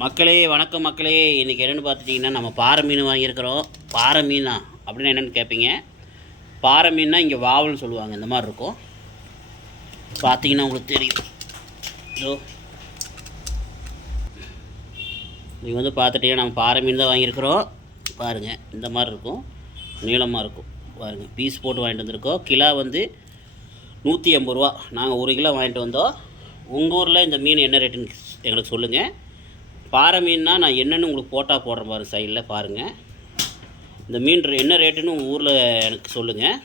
மக்களே வணக்கம் மக்களே. இன்றைக்கி என்னென்னு பார்த்துட்டிங்கன்னா நம்ம பாறை மீன் வாங்கியிருக்கிறோம். பாறை மீனா அப்படின்னு என்னென்னு கேட்பீங்க பாறை மீன்னா இங்கே வாவல்னு சொல்லுவாங்க இந்த மாதிரி இருக்கும். பார்த்தீங்கன்னா உங்களுக்கு தெரியும். இதோ. நீங்கள் வந்து பார்த்துட்டிங்கன்னா நம்ம பாறை மீன் தான் வாங்கியிருக்கிறோம். பாருங்கள் இந்த மாதிரி இருக்கும். நீளமாக இருக்கும். பாருங்கள் பீஸ் போட்டு வாங்கிட்டு வந்திருக்கோம். கிலோ வந்து நூற்றி எண்பது ரூபா. நாங்கள் ஒரு கிலோ வாங்கிட்டு வந்தோம். உங்கள் ஊரில் இந்த மீன் என்ன ரேட்டுன்னு எங்களுக்கு சொல்லுங்கள் பாறை மீன்னா நான் என்னென்னு உங்களுக்கு போட்டால் போடுறேன் பாருங்க சைடில் பாருங்கள் இந்த மீன் என்ன ரேட்டுன்னு உங்கள் ஊரில் எனக்கு சொல்லுங்கள்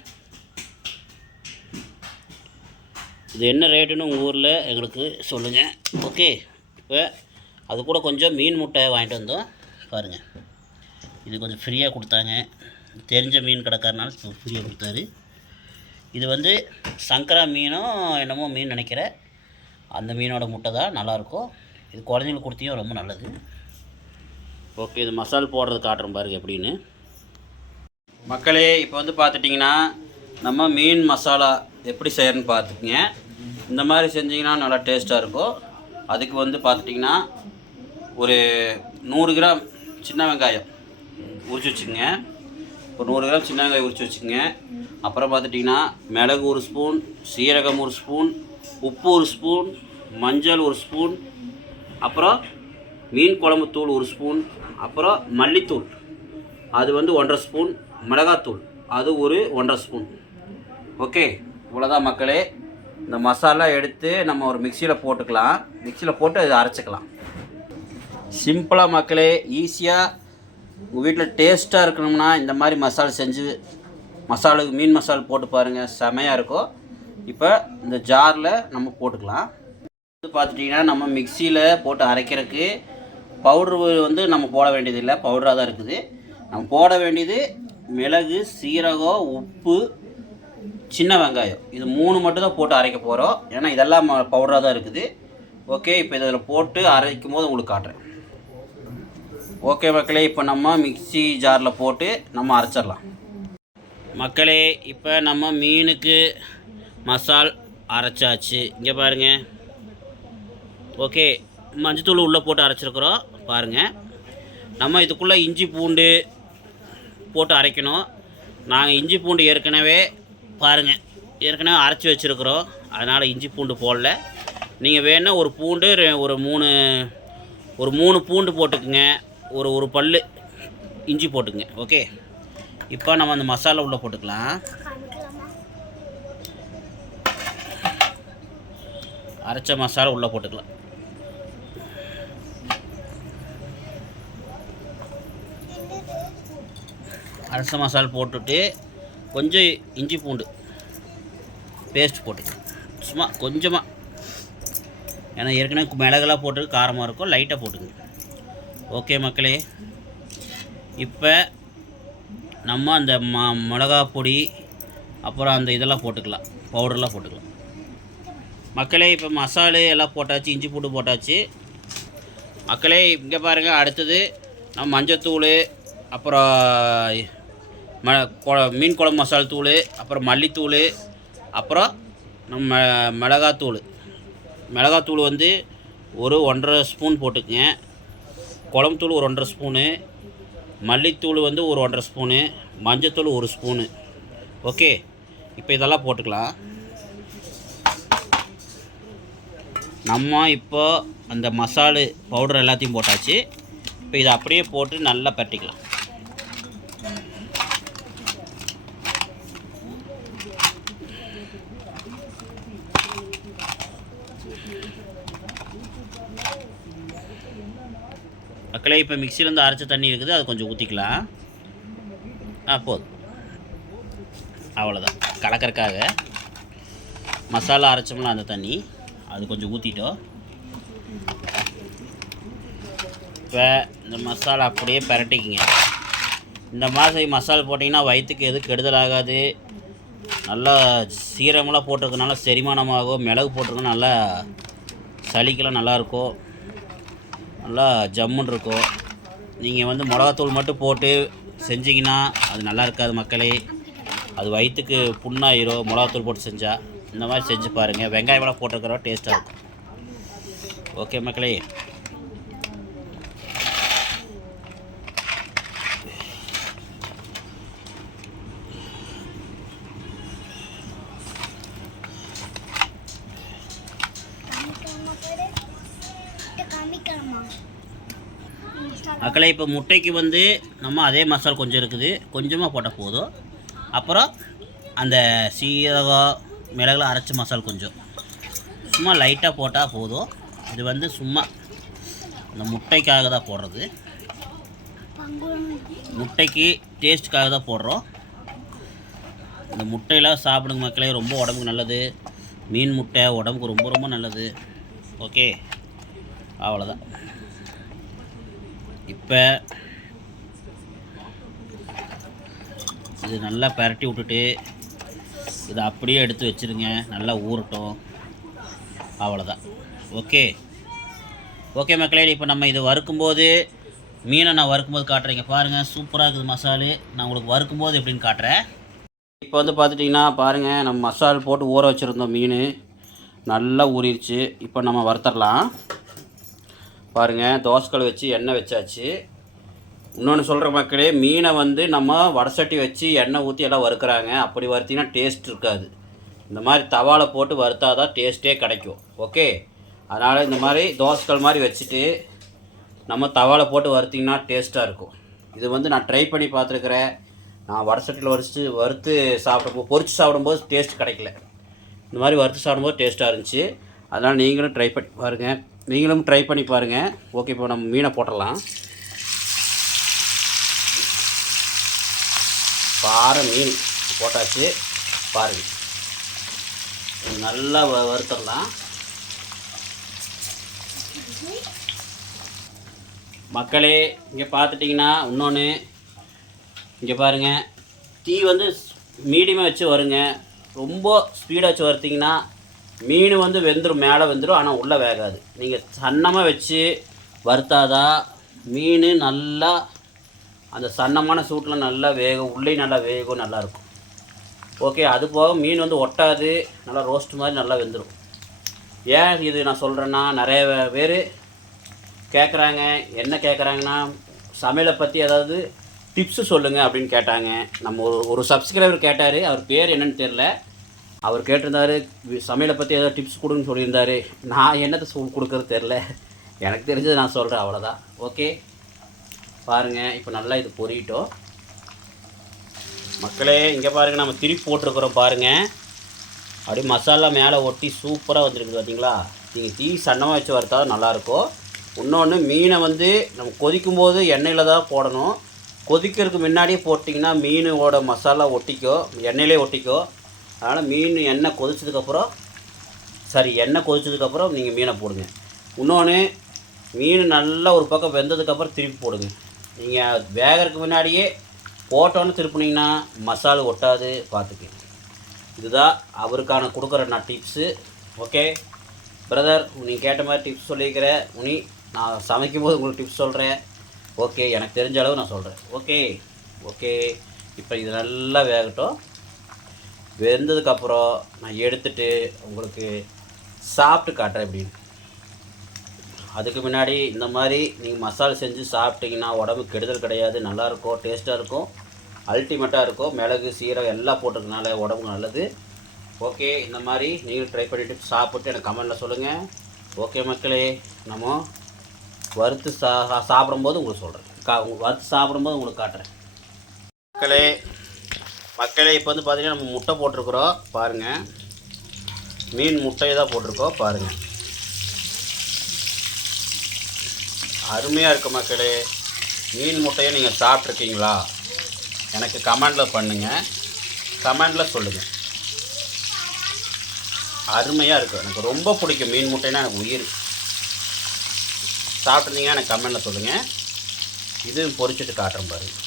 இது என்ன ரேட்டுன்னு உங்கள் ஊரில் எங்களுக்கு சொல்லுங்கள் ஓகே இப்போ அது கூட கொஞ்சம் மீன் முட்டை வாங்கிட்டு வந்தோம். பாருங்கள் இது கொஞ்சம் ஃப்ரீயாக கொடுத்தாங்க. தெரிஞ்ச மீன் கடைக்காரனால ஃப்ரீயாக கொடுத்தாரு. இது வந்து சங்கரா மீனும் என்னமோ மீன் நினைக்கிறேன். அந்த மீனோட முட்டை தான் நல்லாயிருக்கும். இது குழந்தைங்களுக்கு கொடுத்தியும் ரொம்ப நல்லது. ஓகே இது மசால் போடுறது காட்டுறோம் பாருங்க எப்படின்னு. மக்களே இப்போ வந்து பார்த்துட்டிங்கன்னா நம்ம மீன் மசாலா எப்படி செய்யறன்னு பார்த்துக்குங்க. இந்த மாதிரி செஞ்சிங்கன்னா நல்லா டேஸ்ட்டாக இருக்கும். அதுக்கு வந்து பார்த்துட்டிங்கன்னா ஒரு நூறு கிராம் சின்ன வெங்காயம் உரிச்சு வச்சுக்கோங்க. ஒரு நூறு கிராம் சின்ன வெங்காயம் உரிச்சு வச்சுக்கோங்க. அப்புறம் பார்த்துட்டிங்கன்னா மிளகு ஒரு ஸ்பூன் சீரகம் ஒரு ஸ்பூன் உப்பு ஒரு ஸ்பூன் மஞ்சள் ஒரு ஸ்பூன் அப்புறம் மீன் குழம்பு தூள் ஒரு ஸ்பூன் அப்புறம் மல்லித்தூள். அது வந்து ஒன்றரை ஸ்பூன் மிளகாத்தூள். அது ஒரு ஒன்றரை ஸ்பூன். ஓகே? இவ்வளோதான் மக்களே. இந்த மசாலா எடுத்து நம்ம ஒரு மிக்சியில் போட்டுக்கலாம். மிக்சியில் போட்டு அதை அரைச்சிக்கலாம். சிம்பிளாக மக்களே ஈஸியாக உங்கள் வீட்டில் டேஸ்ட்டாக இருக்கணும்னா இந்த மாதிரி மசாலா செஞ்சு மசாலுக்கு மீன் மசாலா போட்டு பாருங்கள் செமையாக இருக்கும். இப்போ இந்த ஜாரில் நம்ம போட்டுக்கலாம். வந்து பார்த்துட்டிங்கன்னா நம்ம மிக்சியில் போட்டு அரைக்கிறதுக்கு பவுட்ரு வந்து நம்ம போட வேண்டியதில்லை. பவுடராக தான் இருக்குது. நம்ம போட வேண்டியது மிளகு சீரகம் உப்பு சின்ன வெங்காயம். இது மூணு மட்டும் தான் போட்டு அரைக்க போகிறோம் ஏன்னா இதெல்லாம் பவுடராக தான் இருக்குது. ஓகே இப்போ இதில் போட்டு அரைக்கும் போது உங்களுக்கு காட்டுறேன். ஓகே மக்களே இப்போ நம்ம மிக்ஸி ஜாரில் போட்டு நம்ம அரைச்சிடலாம். மக்களே இப்போ நம்ம மீனுக்கு மசால் அரைச்சாச்சு. இங்கே பாருங்கள் ஓகே மஞ்சத்தூள் உள்ளே போட்டு அரைச்சிருக்கிறோம். பாருங்கள் நம்ம இதுக்குள்ளே இஞ்சி பூண்டு போட்டு அரைக்கணும். நாங்கள் இஞ்சி பூண்டு ஏற்கனவே பாருங்கள் ஏற்கனவே அரைச்சி வச்சுருக்குறோம். அதனால் இஞ்சி பூண்டு போடல. நீங்கள் வேணால் ஒரு பூண்டு ஒரு மூணு ஒரு மூணு பூண்டு போட்டுக்குங்க. ஒரு ஒரு பல் இஞ்சி போட்டுக்குங்க. ஓகே. இப்போ நம்ம அந்த மசாலா உள்ளே போட்டுக்கலாம். அரைச்ச மசாலா உள்ளே போட்டுக்கலாம். அரச மசாலா போட்டுட்டு கொஞ்சம் இஞ்சி பூண்டு பேஸ்ட் போட்டுக்கலாம் சும்மா கொஞ்சமாக ஏன்னா ஏற்கனவே மிளகெல்லாம் போட்டு காரமாக இருக்கும் லைட்டாக போட்டுங்க ஓகே மக்களே. இப்போ நம்ம அந்த ம மிளகா பொடி அப்புறம் அந்த இதெல்லாம் போட்டுக்கலாம். பவுடர்லாம் போட்டுக்கலாம். மக்களே இப்போ மசாலு எல்லாம் போட்டாச்சு இஞ்சி பூண்டு போட்டாச்சு. மக்களே இங்கே பாருங்கள் அடுத்தது நம்ம மஞ்சத்தூள் அப்புறம் ம கொ- மீன் குழம்பு மசாலா தூள் அப்புறம் மல்லித்தூள் அப்புறம் நம்ம மிளகாத்தூள் மிளகாத்தூள் வந்து ஒரு ஒன்றரை ஸ்பூன் போட்டுக்குங்க. குழம்புத்தூள் ஒரு ஒன்றரை ஸ்பூனு. மல்லித்தூள் வந்து ஒரு ஒன்றரை ஸ்பூனு. மஞ்சத்தூள் ஒரு ஸ்பூனு. ஓகே? இப்போ இதெல்லாம் போட்டுக்கலாம். நம்ம இப்போ அந்த மசாலு பவுடர் எல்லாத்தையும் போட்டாச்சு. இப்போ இதை அப்படியே போட்டு நல்லா பரட்டிக்கலாம். மக்களே இப்போ மிக்சிலேருந்து அரைச்ச தண்ணி இருக்குது அது கொஞ்சம் ஊற்றிக்கலாம் ஆ போதும். அவ்வளோதான் கலக்கறக்காக மசாலா அரைச்சோம்னா அந்த தண்ணி அது கொஞ்சம் ஊற்றிட்டோம் இப்போ இந்த மசாலா அப்படியே பிரட்டிக்கிங்க. இந்த மாதிரி மசாலா போட்டிங்கன்னா வயிற்றுக்கு எதுவும் கெடுதல் ஆகாது நல்லா சீரமெல்லாம் போட்டிருக்கனால செரிமானமாகும். மிளகு போட்டிருக்கனால நல்லா சளிக்கெல்லாம் நல்லாயிருக்கும் நல்லா ஜம்முன்னு இருக்கும். நீங்கள் வந்து மிளகாத்தூள் மட்டும் போட்டு செஞ்சிங்கன்னா அது நல்லா இருக்காது மக்களே. அது வயிற்றுக்கு புண்ணாயிரும் மிளகாத்தூள் போட்டு செஞ்சால் இந்த மாதிரி செஞ்சு பாருங்கள் வெங்காயமெல்லாம் போட்டிருக்கிறோம் டேஸ்ட்டாக இருக்கும். ஓகே மக்களே. மக்களை இப்போ முட்டைக்கு வந்து நம்ம அதே மசாலா கொஞ்சம் இருக்குது. கொஞ்சமாக போட்டால் போதும். அப்புறம் அந்த சீரகம் மிளகுலாம் அரைச்ச மசாலா கொஞ்சம். சும்மா லைட்டாக போட்டால் போதும். இது வந்து சும்மா இந்த முட்டைக்காக தான் போடுறது. முட்டைக்கு டேஸ்ட்டுக்காக தான் போடுறோம். இந்த முட்டையெல்லாம் சாப்பிடுங்க மக்களே ரொம்ப உடம்புக்கு நல்லது. மீன் முட்டை உடம்புக்கு ரொம்ப ரொம்ப நல்லது. ஓகே அவ்வளோதான் இப்போ இது நல்லா பரட்டி விட்டுட்டு இதை அப்படியே எடுத்து வச்சுருங்க. நல்லா ஊறட்டும். அவ்வளோதான் ஓகே ஓகே மக்களே இப்போ நம்ம இதை வறுக்கும்போது மீனை நான் வறுக்கும்போது காட்டுறேங்க. பாருங்கள் சூப்பராக இருக்குது மசாலு. நான் உங்களுக்கு வறுக்கும்போது எப்படின்னு காட்டுறேன். இப்போ வந்து பார்த்துட்டிங்கன்னா பாருங்கள் நம்ம மசால் போட்டு ஊற வச்சுருந்தோம் மீன். நல்லா ஊறிடுச்சு. இப்போ நம்ம வறுத்தரலாம். பாருங்கள் தோசைக்கல் வச்சு எண்ணெய் வச்சாச்சு. இன்னொன்று சொல்கிற மக்களே மீனை வந்து நம்ம வடசட்டி வச்சு எண்ணெய் ஊற்றி எல்லாம் வறுக்கிறாங்க. அப்படி வறுத்தீங்கன்னா டேஸ்ட் இருக்காது. இந்த மாதிரி தவாவில் போட்டு வறுத்தா தான் டேஸ்ட்டே கிடைக்கும். ஓகே அதனால் இந்த மாதிரி தோசைக்கல் மாதிரி வச்சுட்டு நம்ம தவாவில் போட்டு வறுத்திங்கன்னா டேஸ்ட்டாக இருக்கும். இது வந்து நான் ட்ரை பண்ணி பார்த்துருக்குறேன். நான் வடசட்டியில் வறுத்து வறுத்து சாப்பிடும்போது பொறிச்சு சாப்பிடும்போது டேஸ்ட் கிடைக்கல. இந்த மாதிரி வறுத்து சாப்பிடும்போது டேஸ்ட்டாக இருந்துச்சு. அதனால் நீங்களும் ட்ரை பண்ணி பாருங்கள் நீங்களும் ட்ரை பண்ணி பாருங்கள் ஓகே இப்போ நம்ம மீனை போட்டுடலாம். பாறை மீன் போட்டாச்சு. பாருங்கள் நல்லா வ வறுத்துடலாம். மக்களே இங்கே பார்த்துட்டிங்கன்னா இன்னொன்று இங்கே பாருங்கள் தீ வந்து மீடியமாக வச்சு வருங்க. ரொம்ப ஸ்பீடாக வச்சு வறுத்திங்கன்னா மீன் வந்து வெந்துடும் மேலே வெந்துடும் ஆனால் உள்ளே வேகாது. நீங்கள் சன்னமாக வச்சு வறுத்தாதான் மீன் நல்லா அந்த சன்னமான சூட்டில் நல்லா வேகும் உள்ளே நல்லா வேகும் நல்லாயிருக்கும். ஓகே அது போக மீன் வந்து ஒட்டாது நல்லா ரோஸ்ட் மாதிரி நல்லா வெந்துடும் ஏன் இது நான் சொல்கிறேன்னா நிறைய பேர் கேட்குறாங்க என்ன கேட்குறாங்கன்னா சமையலை பற்றி ஏதாவது டிப்ஸு சொல்லுங்கள் அப்படின்னு கேட்டாங்க. நம்ம ஒரு ஒரு சப்ஸ்கிரைபர் கேட்டார் அவர் பேர் என்னன்னு தெரில அவர் கேட்டிருந்தாரு சமையலை பற்றி ஏதாவது டிப்ஸ் கொடுன்னு சொல்லியிருந்தாரு. நான் என்னத்தை சொல் கொடுக்குறது தெரில எனக்கு தெரிஞ்சது நான் சொல்கிறேன் அவ்வளோதான் ஓகே பாருங்கள் இப்போ நல்லா இது பொரியட்டும் மக்களே இங்கே பாருங்கள் நம்ம திருப்பி போட்டிருக்கிறோம் பாருங்கள் அப்படியே மசாலா மேலே ஒட்டி சூப்பராக வந்துருக்குது பார்த்தீங்களா நீங்கள் தீ சன்னமாக வச்சு வறுத்தா நல்லாயிருக்கும். இன்னொன்று மீனை வந்து நம்ம கொதிக்கும் போது எண்ணெயில் தான் போடணும். கொதிக்கிறதுக்கு முன்னாடியே போட்டிங்கன்னா மீனோட மசாலா ஒட்டிக்கோ எண்ணெயிலே ஒட்டிக்கோ. அதனால் மீன் எண்ணெய் கொதிச்சதுக்கப்புறம் சரி எண்ணெய் கொதிச்சதுக்கப்புறம் நீங்கள் மீனை போடுங்க. இன்னொன்று மீன் நல்லா ஒரு பக்கம் வெந்ததுக்கப்புறம் திருப்பி போடுங்க. நீங்கள் வேகறதுக்கு முன்னாடியே போட்டோன்னு திருப்புனீங்கன்னா மசாலா ஒட்டாது பார்த்துக்க இதுதான் அவருக்கான கொடுக்குற நான் டிப்ஸு. ஓகே? பிரதர் நீ கேட்ட மாதிரி டிப்ஸ் சொல்லியிருக்கிற. உனி நான் சமைக்கும் போது உங்களுக்கு டிப்ஸ் சொல்கிறேன் ஓகே எனக்கு தெரிஞ்ச அளவு நான் சொல்கிறேன் ஓகே? ஓகே. இப்போ இது நல்லா வேகட்டும். வெந்ததுக்கப்புறம் நான் எடுத்துட்டு உங்களுக்கு சாப்பிட்டு காட்டுறேன் அப்படின்னு அதுக்கு முன்னாடி இந்த மாதிரி நீங்கள் மசாலா செஞ்சு சாப்பிட்டீங்கன்னா உடம்புக்கு கெடுதல் கிடையாது நல்லாயிருக்கும் டேஸ்ட்டாக இருக்கும் அல்டிமேட்டாக இருக்கும். மிளகு சீரகம் எல்லாம் போட்டிருக்கனால உடம்புக்கு நல்லது. ஓகே இந்த மாதிரி நீங்களும் ட்ரை பண்ணிவிட்டு சாப்பிட்டு எனக்கு கமெண்டில் சொல்லுங்கள் ஓகே மக்களே நம்ம வறுத்து சா சா- சாப்பிடும்போது உங்களுக்கு சொல்கிறேன் கா வறுத்து சாப்பிடும்போது உங்களுக்கு காட்டுறேன். மக்களே மக்களே இப்போ வந்து பார்த்தீங்கன்னா நம்ம முட்டை போட்டிருக்குறோம். பாருங்கள் மீன் முட்டையை தான் போட்டிருக்கோம். பாருங்கள் அருமையாக இருக்கு மக்களே. மீன் முட்டையை நீங்கள் சாப்பிட்ருக்கீங்களா எனக்கு கமெண்டில் பண்ணுங்கள் கமெண்டில் சொல்லுங்கள் அருமையாக இருக்கும் எனக்கு ரொம்ப பிடிக்கும் மீன் முட்டைன்னா எனக்கு உயிர். சாப்பிட்ருந்தீங்கன்னா எனக்கு கமெண்டில் சொல்லுங்கள் இது பொரிச்சிட்டு காட்டுறேன் பாருங்கள்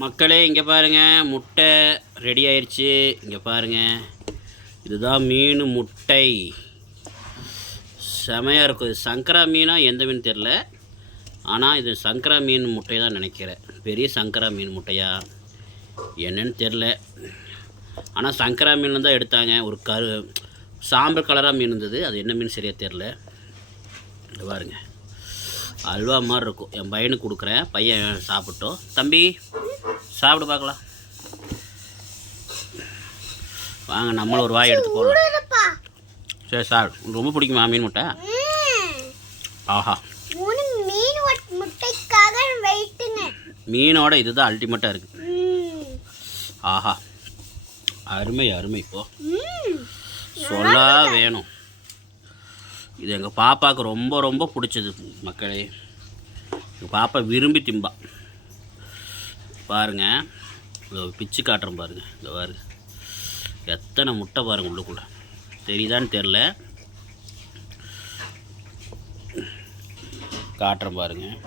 மக்களே இங்கே பாருங்கள் முட்டை ரெடி ஆயிடுச்சு இங்கே பாருங்கள் இதுதான் மீன் முட்டை. செமையாக இருக்கும். இது சங்கரா மீனாக எந்த மீன் தெரில ஆனால் இது சங்கரா மீன் முட்டை தான் நினைக்கிறேன். பெரிய சங்கரா மீன் முட்டையா? என்னன்னு தெரில ஆனால் சங்கரா மீன் தான் எடுத்தாங்க. ஒரு கரு சாம்பல் கலராக மீன் இருந்தது. அது என்ன மீன் சரியாக தெரில பாருங்கள் அல்வா மாதிரி இருக்கும் என் பையனுக்கு கொடுக்குறேன். பையன் சாப்பிட்டோம். தம்பி சாப்பிட்டு பார்க்கலாம். வாங்க நம்மளும் ஒரு வாய் எடுத்து போகலாம் சரி சாப்பிடு. உனக்கு ரொம்ப பிடிக்குமா மீன் முட்டை? ஆஹா. மீனோட இதுதான் அல்டிமேட்டாக இருக்குது ஆஹா. அருமை அருமை இப்போ. சொல்ல வேணும். இது எங்கள் பாப்பாவுக்கு ரொம்ப ரொம்ப பிடிச்சது மக்களே. எங்கள் பாப்பா விரும்பி திம்பா. பாருங்கள் பிச்சு காட்டுறேன் பாருங்க. இந்த பாருங்க எத்தனை முட்டை பாருங்கள் உள்ளுக்குள்ளே. தெரியுதான்னு தெரில காட்டுறேன் பாருங்கள்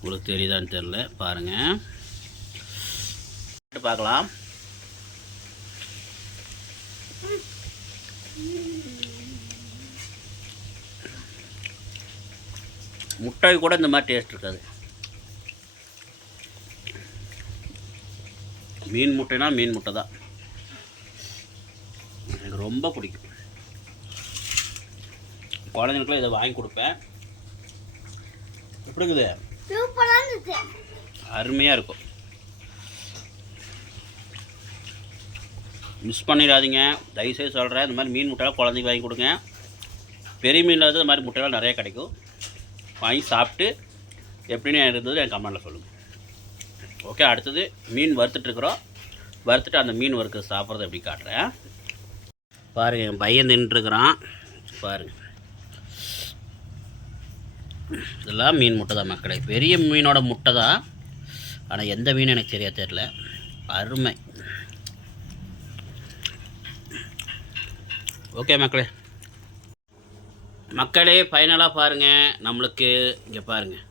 உங்களுக்கு தெரியுதான்னு தெரில பாருங்கள் பார்க்கலாம். முட்டை கூட இந்த மாதிரி டேஸ்ட் இருக்காது. மீன் முட்டைனா மீன் முட்டை தான். எனக்கு ரொம்ப பிடிக்கும். குழந்தைங்களுக்குலாம் இதை வாங்கி கொடுப்பேன். எப்படி இருக்குது? அருமையாக இருக்கும். மிஸ் பண்ணிடாதீங்க. தயவுசெய்து சொல்கிறேன் இந்த மாதிரி மீன் முட்டைலாம் குழந்தைக்கு வாங்கி கொடுங்க. பெரிய மீனில் வந்து இந்த மாதிரி முட்டைலாம் நிறைய கிடைக்கும். வாங்கி சாப்பிட்டு எப்படின்னு இருந்தது என் கமெண்டில் சொல்லுங்கள் ஓகே அடுத்தது மீன் வறுத்துட்ருக்குறோம் வறுத்துட்டு அந்த மீன் வறுக்க சாப்பிட்றது எப்படி காட்டுறேன். பாருங்க என் பையன் நின்றுருக்குறான் பாருங்க. இதெல்லாம் மீன் முட்டை தான் மக்களே. பெரிய மீனோட முட்டை தான் ஆனால் எந்த மீன் எனக்கு சரியாக தெரில அருமை. ஓகே மக்களே. மக்களே ஃபைனலாக பாருங்கள் நம்மளுக்கு இங்கே பாருங்கள்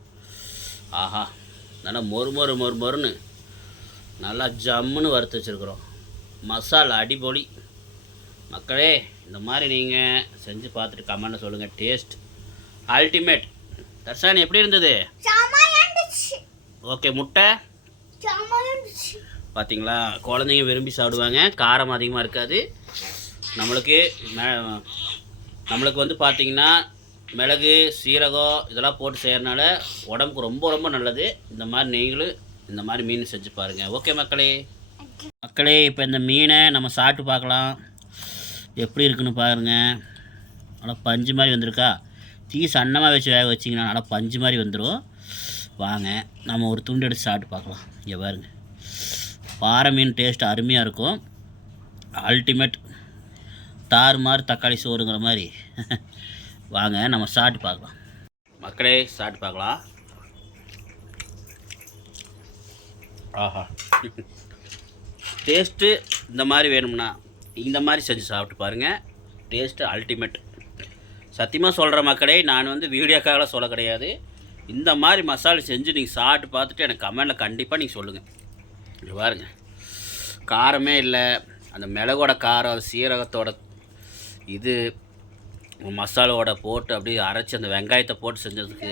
ஆஹா நல்லா மொறு மொறு மொறு மொறுன்னு நல்லா ஜம்முன்னு வறுத்து வச்சுருக்குறோம். மசாலா அடிபொலி மக்களே இந்த மாதிரி நீங்கள் செஞ்சு பார்த்துட்டு கமெண்ட்டில் சொல்லுங்கள் டேஸ்ட் அல்டிமேட் தர்ஷானி எப்படி இருந்தது? ஓகே முட்டை? பார்த்தீங்களா குழந்தைங்க விரும்பி சாப்பிடுவாங்க. காரம் அதிகமாக இருக்காது. நம்மளுக்கு மெ- நம்மளுக்கு வந்து பார்த்தீங்கன்னா மிளகு சீரகம் இதெல்லாம் போட்டு செய்கிறனால உடம்புக்கு ரொம்ப ரொம்ப நல்லது. இந்த மாதிரி நீங்களும் இந்த மாதிரி மீன் செஞ்சு பாருங்கள் ஓகே மக்களே? மக்களே இப்போ இந்த மீனை நம்ம சாப்பிட்டு பார்க்கலாம். எப்படி இருக்குன்னு பாருங்கள் நல்லா பஞ்சு மாதிரி வந்திருக்கா. தீ சன்னமாக வச்சு வேக வச்சிங்கன்னா நல்லா பஞ்சு மாதிரி வந்துடும் வாங்க நம்ம ஒரு துண்டு எடுத்து சாப்பிட்டு பார்க்கலாம். இங்கே பாருங்கள் பாறை மீன் டேஸ்ட் அருமையாக இருக்கும். அல்டிமேட் தாறுமாறு தக்காளி சோறுங்கிற மாதிரி. வாங்க நம்ம சாப்பிட்டு பார்க்கலாம். மக்களே சாப்பிட்டு பார்க்கலாம். ஆஹா. டேஸ்ட்டு இந்த மாதிரி வேணும்னா இந்த மாதிரி செஞ்சு சாப்பிட்டு பாருங்கள் டேஸ்ட்டு அல்டிமேட் சத்தியமாக சொல்கிற மக்களே நான் வந்து வீடியோக்காக சொல்ல கிடையாது. இந்த மாதிரி மசாலா செஞ்சு நீங்கள் சாப்பிட்டு பார்த்துட்டு எனக்கு கமெண்டில் கண்டிப்பாக நீங்கள் சொல்லுங்கள் இங்க பாருங்கள் காரமே இல்லை. அந்த மிளகோட காரம் அது சீரகத்தோட இது மசாலாவோட போட்டு அப்படியே அரைச்சி அந்த வெங்காயத்தை போட்டு செஞ்சதுக்கு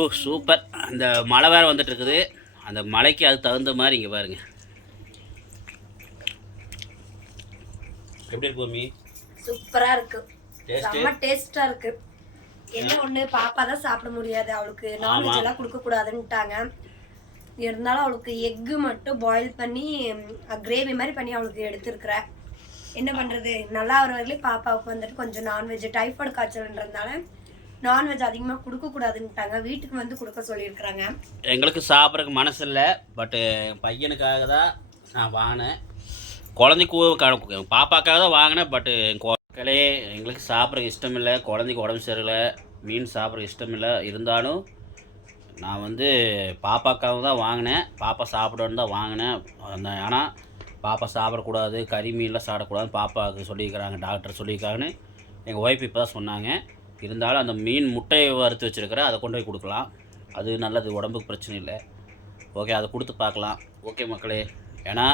ஓ சூப்பர். அந்த மழை வேறு வந்துட்டு இருக்குது அந்த மழைக்கு அது தகுந்த மாதிரி இங்கே பாருங்க. எப்படி இருக்கு மீ சூப்பரா இருக்கு. செம்ம டேஸ்டா இருக்கு. என்ன ஒண்ணு பாப்பா தான் சாப்பிட முடியாது. அவளுக்கு நான்வெஜ் எல்லாம் கொடுக்க கூடாதுன்னுட்டாங்க இருந்தாலும் அவளுக்கு எக்கு மட்டும் பாயில் பண்ணி கிரேவி மாதிரி பண்ணி அவளுக்கு எடுத்திருக்கிறேன். என்ன பண்றது? நல்லா வர பாப்பாவுக்கு வந்துட்டு கொஞ்சம் நான்வெஜ் டைஃபாய்டு காய்ச்சல்ன்றதுனால நான்வெஜ் அதிகமா கொடுக்க கூடாதுன்னுட்டாங்க. வீட்டுக்கு வந்து கொடுக்க சொல்லியிருக்கிறாங்க. எங்களுக்கு சாப்பிட்றதுக்கு மனசு இல்லை பட்டு பையனுக்காக தான் நான் வாங்கினேன். குழந்தைக்கு பாப்பாக்காக தான் வாங்கினேன் பட்டு மக்களே எங்களுக்கு சாப்பிட்றதுக்கு இஷ்டம் இல்லை குழந்தைக்கு உடம்பு சரியில்லை. மீன் சாப்பிட்றதுக்கு இஷ்டம் இல்லை இருந்தாலும் நான் வந்து பாப்பாக்காக தான் வாங்கினேன். பாப்பா சாப்பிடணுன்னு தான் வாங்கினேன். ஆனால் பாப்பா சாப்பிடக்கூடாது கறி மீன்லாம் சாப்பிடக்கூடாதுன்னு பாப்பாவுக்கு சொல்லியிருக்கிறாங்க டாக்டர் சொல்லியிருக்காங்கன்னு எங்கள் ஒய்ஃப் இப்போ தான் சொன்னாங்க. இருந்தாலும் அந்த மீன் முட்டையை வறுத்து வச்சுருக்கிறேன் அதை கொண்டு போய் கொடுக்கலாம். அது நல்லது உடம்புக்கு பிரச்சனை இல்லை. ஓகே அதை கொடுத்து பார்க்கலாம். ஓகே மக்களே ஏன்னா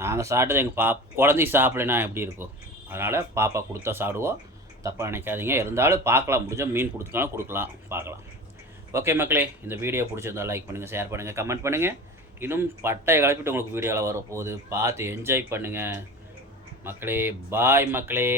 நாங்கள் சாப்பிட்டது எங்கள் பா குழந்தைக்கு சாப்பிடலைன்னா எப்படி இருக்கும்? அதனால் பாப்பா கொடுத்தா சாப்பிடுவோம். தப்பாக நினைக்காதீங்க. இருந்தாலும் பார்க்கலாம் முடிஞ்சால் மீன் கொடுத்துக்கலாம் கொடுக்கலாம் பார்க்கலாம். ஓகே மக்களே இந்த வீடியோ பிடிச்சிருந்தா லைக் பண்ணுங்கள் ஷேர் பண்ணுங்கள் கமெண்ட் பண்ணுங்கள் இன்னும் பட்டை கலப்பிட்டு உங்களுக்கு வீடியோவில் வர போகுது பார்த்து என்ஜாய் பண்ணுங்கள் மக்களே பாய் மக்களே.